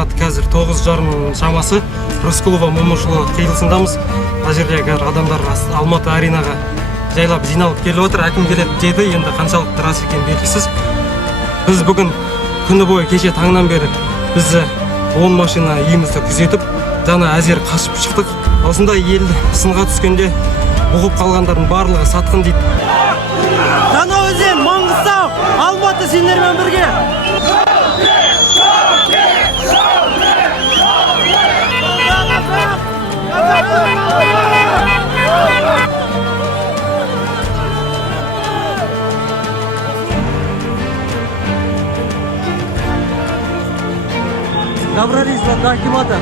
сағат қазір 9:30 шамасы. Рыскулова Момышұлы қиылысындамыз. Мына жерде адамдар Алматы аренаға жайлап жиналып келіп отыр. Әкім келеді деді, енді қаншалықты рас екені белгісіз. Біз бүгін күні бойы кеше таңнан бері бізді 10 машина үйімізді күзетіп, жаңа әзер қашып шықтық. Осындай елді сынға түскенде бұғып қалғандардың барлығы сатқын дейді. Жаңаөзен, Маңғыстау, Алматы сендермен бірге. Добрались до акимата.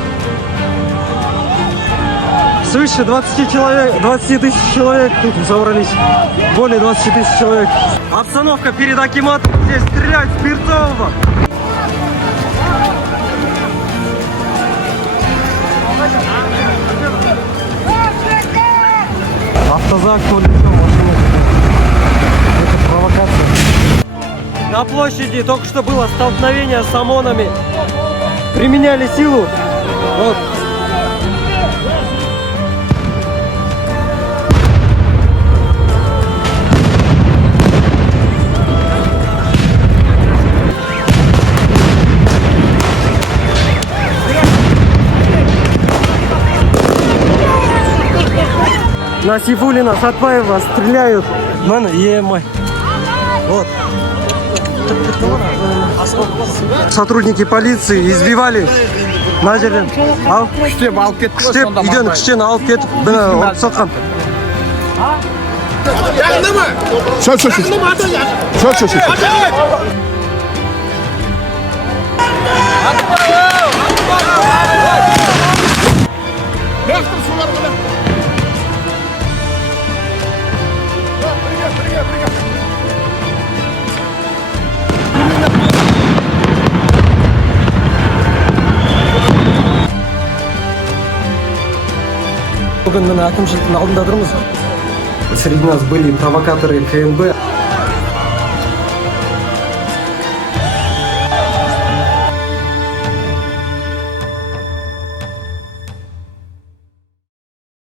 Свыше 20 тысяч человек тут собрались. Более 20 тысяч человек. Обстановка перед акиматом. Здесь стреляют спиртового. Автозак, колесо, машина. Это провокация. На площади только что было столкновение с ОМОНами. Применяли силу. Вот. На Сейфуллина, Сатпаева стреляют. Мана, ема. Вот. Сотрудники полиции избивали. Нажерден. Ал. Күштеп алып кетті ғой, сонда Үйден күштен алып кетіп, бұны ұрып соққан. Шөп. Бүгін міне әкімшіліктің алдында тұрмыз. Среди нас были провокаторы КМБ.